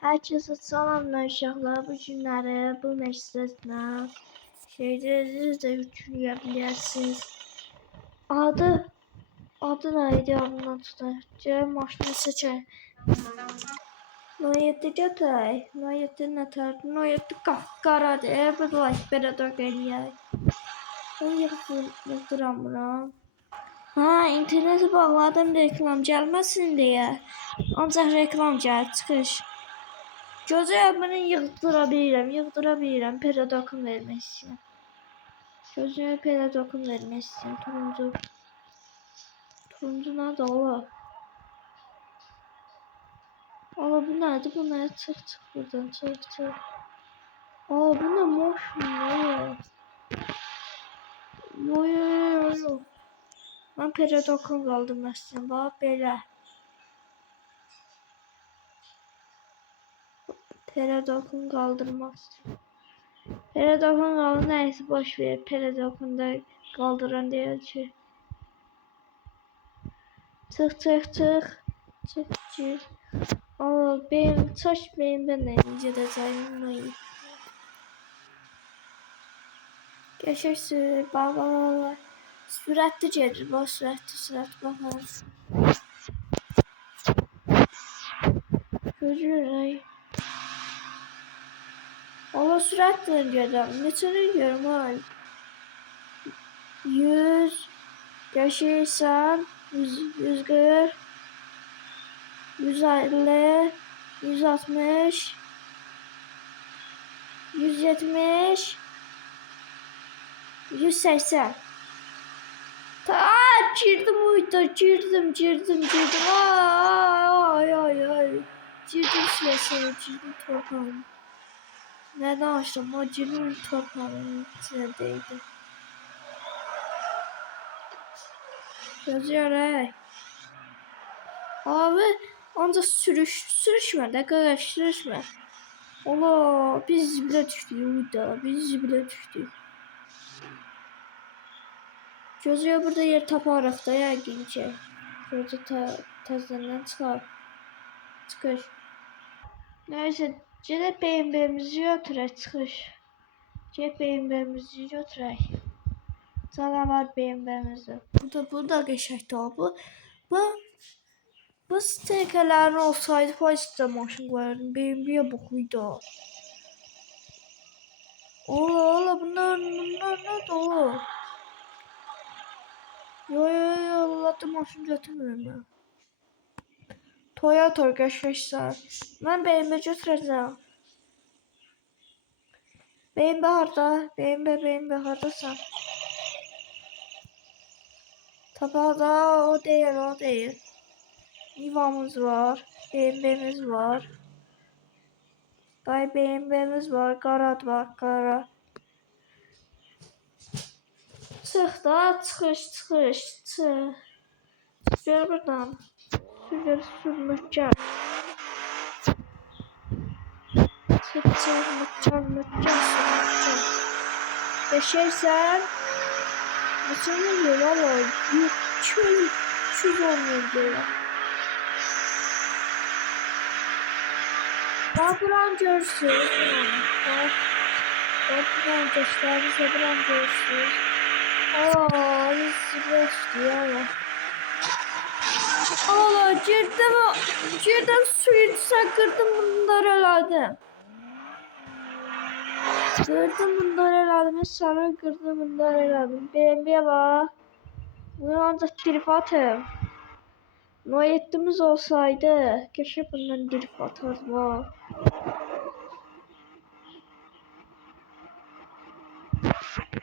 Herkese selamlar uşaqlar. Bu günləri bu məqsədlə şeyləriniz də yükləyebilirsiniz. Adı neydi ondan tutaq. Gəlin maşını seçək. Noyeti götürək. Noyeti nə tərəf? Noyeti qapqaradır. Bu da belə də gələyək. Ben yıxdıram buna. Ha, interneti bağladım reklam gəlməsin deyə. Ancaq reklam gəlir çıxış. Gözəl bunu yığdıra bilirəm. Peradokun vermək istəyirəm. Gözəl peradokun vermək istəyirəm. Turuncu nədir ola? Ola bu nədir? Bu nədir? Çıx buradan, çıx. Aa bu nə motion ola? Yo. Mən peradokun qaldırmaq istəyirəm. Bax belə. Peradokun qaldırmaq istəyirəm. Peradokun qaldı, neyse boş ver. Peradokun da qaldıran deyil ki. Çıx. Aa benim saç benimden de ince detaylı. Geçer sürü bak. Süratli gelir bu sürat bakalım. Görürük. Allah süratle gelir. Neçəni görüm ay. 100 geçirsən 140 150 160 170 180 girdim uyda girdim ay girdim silahına girdim torpağım neden açtım o girdim torpağımın içine değdi yazıyor abi ancaq sürüşmə də qardaş sürüşmə ola biz zibilə düşdük Gözüyor burada yer taparaq da yəqin ki. Gözü təzədən çıxış. Neyse, gedək BMW'mizi götürək çıxış. Gedək BMW'mizi götürək. Canavar BMW'mizi. Bu da qəşəkdir o. Bu stikerlərin olsaydı polisdə maşın qoyardım. BMW'yə baxıydı. Ola bunlar nədir ola? Yo Allah'ta maşın götürmürüm ben. Toyota arkadaşlar. Ben BMW götüreceğim. BMW harda? BMW hardasan? Tabada o değil. Niva'mız var. BMW'miz var. Day BMW'miz var. Garad var. Kara. Çıx da çıx. Gel buradan. Sürmüşcan. Sürmüşcan. Geçersen nasıl oluyor valla? Çöz olmuyor. Bak buran görürsünüz. Bak buran gösterdiğinizde buran görürsünüz. Aa, yüzü ya. Allah girdim suyun kırdım bunları herhalde. Mesela kırdım bunları herhalde. BMW'ye bak. Bunu ancak drift atım. Noyetimiz olsaydı keşke bundan drift atardım ha.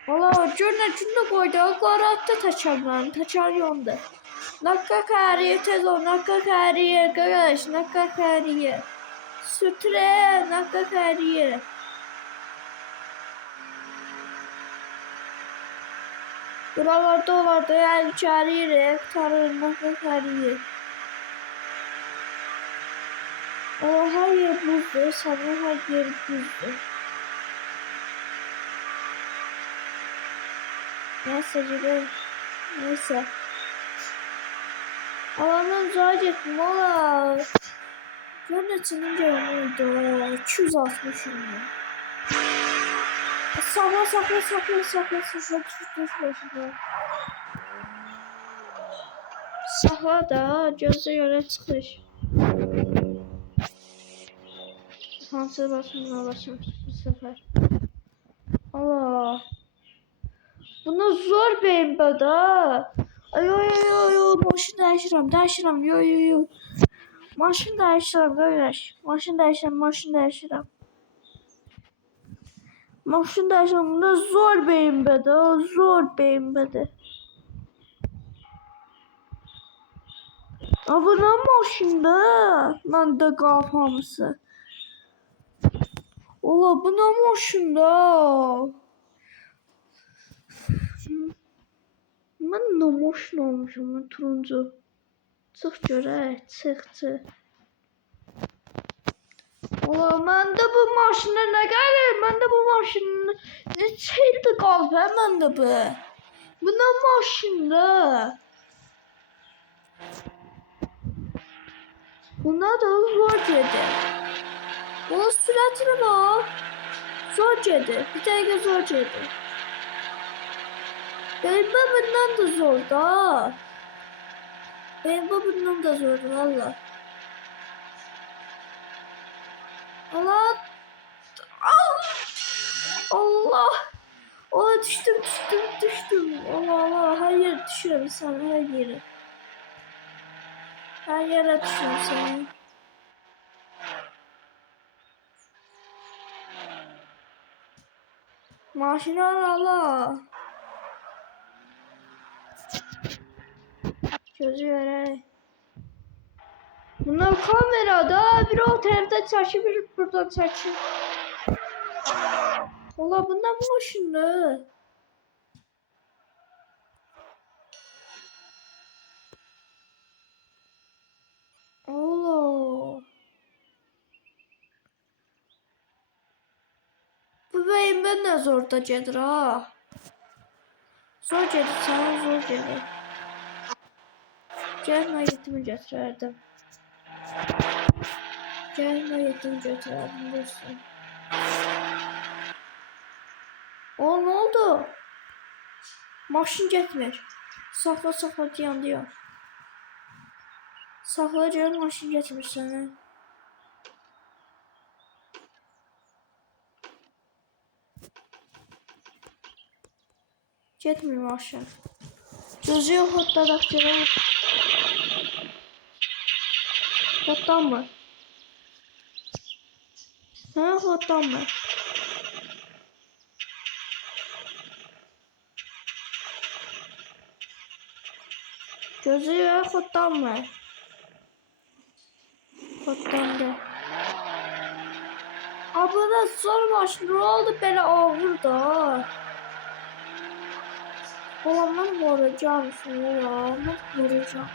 Valla cürne koydu. Qaraatda taçar yondu. Nakka kariye tez ol. Nakka kariye. Qardaş. Nakka kariye. Sütre. Nakka kariye. Buralarda olardı. Yani kariye. Tarır. Nakka kariye. O her yer buzdu. Sana her yer buzdu. Neyse. Alandan uzağa gittim ola. Yönetinin görünüydü. 260 ünlü. Sakla. Düşme. Sakla da gözü yola çıkış. Hansı basın bu sefer. Allah. Buna zor benim bada. Ay, maşın değiştirəm. Yo. Maşın değiştirəm kardeş. Maşın değiştirəm. Buna zor benim bada. Ama ne maşında? Lan da kafamısı. Ola bu ne maşında? Ben ne maşın olmuşum ben turuncu. Çıx görək, çıx. Ola məndə bu maşına nə gəlir? Məndə bu maşının neçə ildir qalıb məndə bu. Bu nə maşındır? Buna da zor gedir. Bunun sürətini bax. Zor gedir. Bir dəqiqə zor gedir. Benim bundan da zor da. Benim bundan da zor valla. Allah. Ola düştüm. Allah. Her yere düşüyorum sen her yere. Her yere düşüyorum sen. Maşını Allah. Gözü görək. Bunlar kamerada bir otelde çəkir, bir buradan çəkir. Ola bundan maşındır. Ola. Bu benim ben de zorda gedir ha. Zor gedir sana zor gedir. Gel mayetimi götürərdim. Dursun. O ne oldu? Maşın getmir. Sakla diyan. Sakla canım maşın getmir sənə. Getmir maşın. Gözü yok hatta daktıra. Hotdan mı? Ha hotdan mı? Gözü yok hotdan mı? Hotdan da. Abla zor maşın ne oldu belə ağır da. Olanlar vuracağım ya. Vuracağım.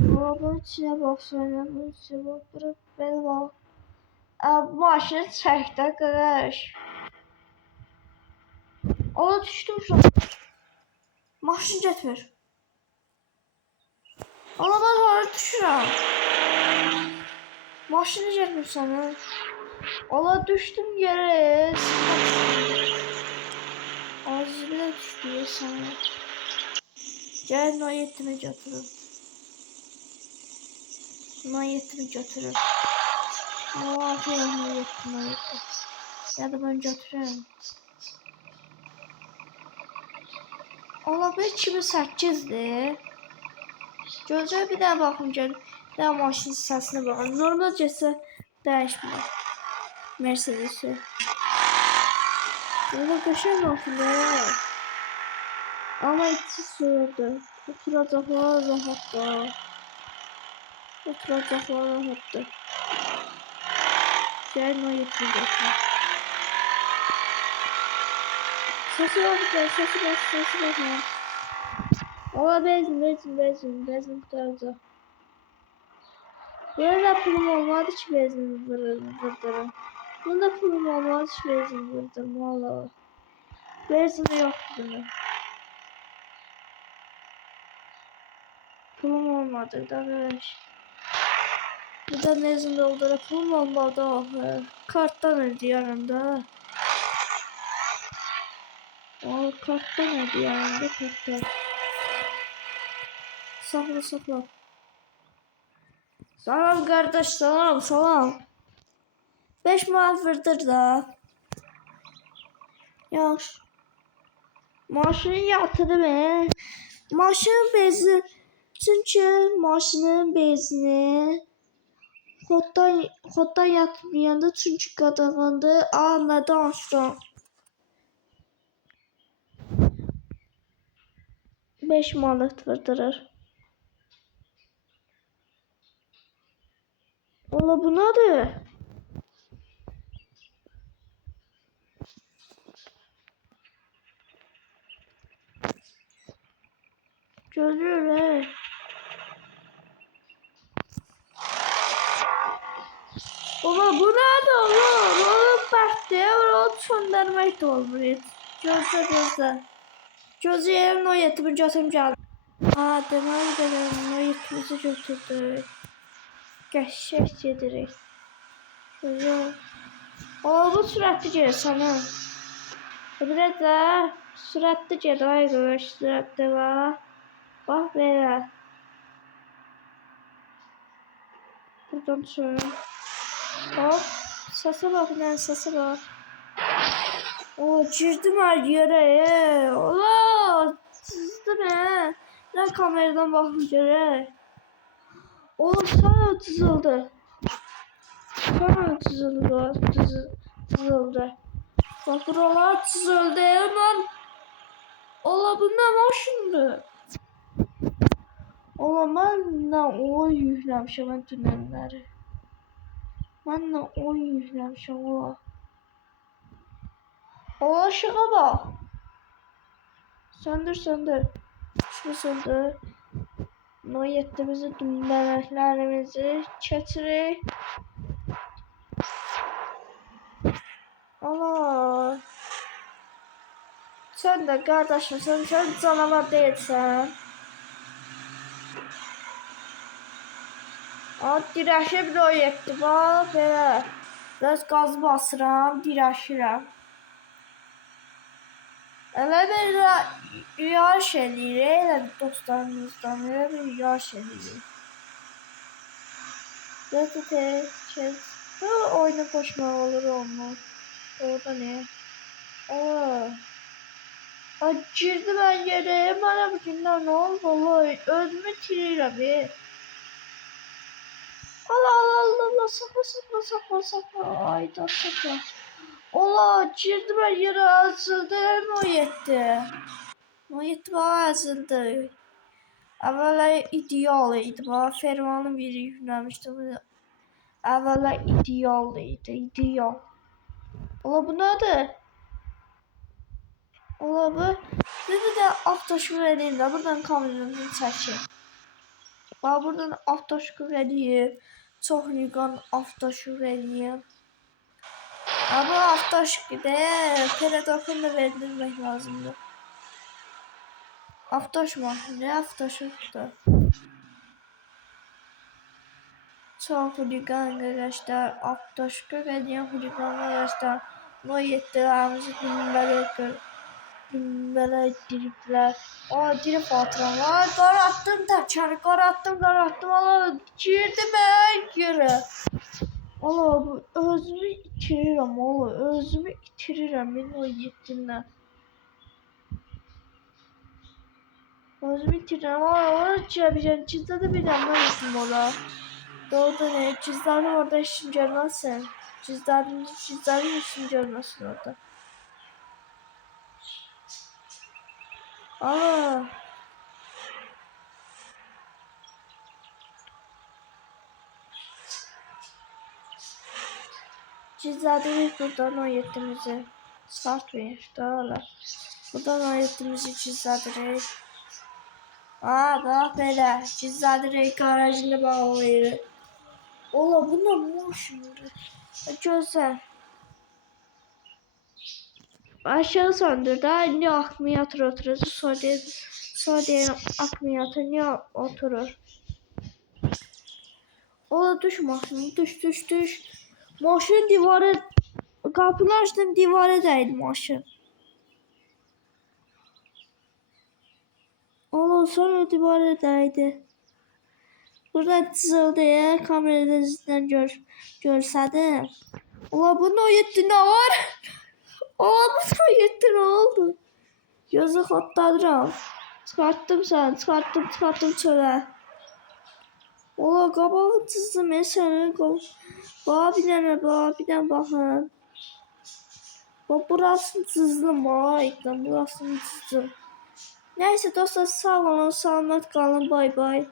Bunun içine baksana. Bunun içine bakırıp ben bak. Maşını çəkdə qırış. Ola düşdüm şu an. Maşın getmir. Ola ben hara düşürəm. Maşını getmir sənə. Ola düşdüm yere. Az bile düştü sana. Gel niyetimi götürün. Allah niyetimi. Ya da ben götürürüm. Allah bir 2008'di. Gözə bir daha baxım gel. Bir daha maşın səsine baxım. Normalcəsə dəyişmir. Mercedes'i. Burada qəşəng maşınlar. Ama içi soğudu. Oturacaqlar rahatda. Gel niyetimi. Sesi bas. Ola bezin kurtaracaq. Böyle pulum olmadı ki bezin vurdurun. Bunda pulum olmadı ki bezin vurdurun valla. Bezin yok bunun. Pulum olmadı da ver. Bir de nezin doldura pulum olmadı ahı. Karttan ödüyorum da. O karttan ödüyorum da karttan. Sakla sakla. Salam kardeş salam salam. 5 manat vurdur da. Yaş. Maşını yatırım. Maşının bezi. Çünkü maşının bezini Xoddan yatmayanda çünkü qadağandı. Nə danışdım? 5 manat vurdurur. Ola bu nədir? Görür he. Ola bu nədir oğlum? Oğlum bəxtəyə o söndürmək də olmur heç. Gözlə. Gözü yerin o yetimi götürüm gəldim. Aa deməli gələm o yetimizi götürdük. Qəşək gedirik. Gözlə. Ola bu sürətli gəlsən ha. Bir də sürətli gedir ay qardaş sürətli var. Bax belə. Buradan çıxıyorum. Hop. Səsə bax, nə səsə bax. O, girdim hər yerə. Ola, çizdim he. Nə kameradan baxım görək. O, sana çizildi. Sana çizildi. Bak buralar çizildi. Hemen. Ola bu nə maşındır? Ola mən nə o yükləmişəm mən tünelləri. Mən nə o yükləmişəm ola. Ola aşağı bak. Söndür. Şunu söndür. No yettimizi dümbələklərimizi keçirik. Ola. Sen de kardeşim sen canavar değilsen. Dirəşib bir o yetdi bax belə. Biraz qaz basıram, dirəşirəm. Elə bir yarış eləyirik, elə bir dostlarımızdan elə bir yarış eləyirik. Biraz bu oyuna koşmaq olur olmaz. Orada ne? Girdi ben yere, bana bu gündən nə oldu? Özümü itirirəm. Allah sakla. Ayda sakla. Ola girdi ben yere açıldı o yetti. O yetti bana açıldı. Evvela idealıydı. Bana fermanı biri yüklemiştim. Evvela ideal. Ola bu nedir? Ola bu. Dedi de avtoşkur edeyim de buradan kameranı çekeyim. Bak buradan avtoşkur edeyim. Çok uygun avtoşkur edeyim. Ama avtoşkur de pedagogunu da verdirmek lazımdı. Ne avtoşkurdu? Çok uygun arkadaşlar. Avtoşkur edeyim uygun arkadaşlar. No yettilerimizi böyle dripler. Drip atıram. Qar attım təkəri. Qar attım. Allah girdi mən yere. Allah bu özümü itirirəm. Özümü itirirəm. Mən o yetdindən. Özümü itirirəm. Ona girəcəm. Cizdə də bir dənə yoxum ola. Doğru ne? Cizlərin orada işin görməzsən. Cizlərin işin görməzsən orada. Aa. Cizlədik buradan o yettimizi. Start verir. Dağlar. Buradan o yettimizi cizlədirik. Bax belə. Cizlədirik. Garajını bağlayırıq. Ola bu nə maşındır? Gözəl. Aşağı söndür da indi akkumulyator oturur. Sonra akkumulyator niye oturur? Ola düş maşın. Düş. Maşın divarı. Kapını açtım divara değdi maşın. Ola sonra divara değdi. Burada çizildi ya. Kamerada cidden görsədim. Ola bunun o yetti ne var? Ola bunun o yetti ne oldu? Yazık atladıram. Çıkarttım sen. Çıkarttım çölə. Ola qabağı çizdim ya səni. Bax bir dənə baxın. Bax burasını çizdim burasını çizdim. Neyse dostlar sağ olun, selamet kalın, bay bay.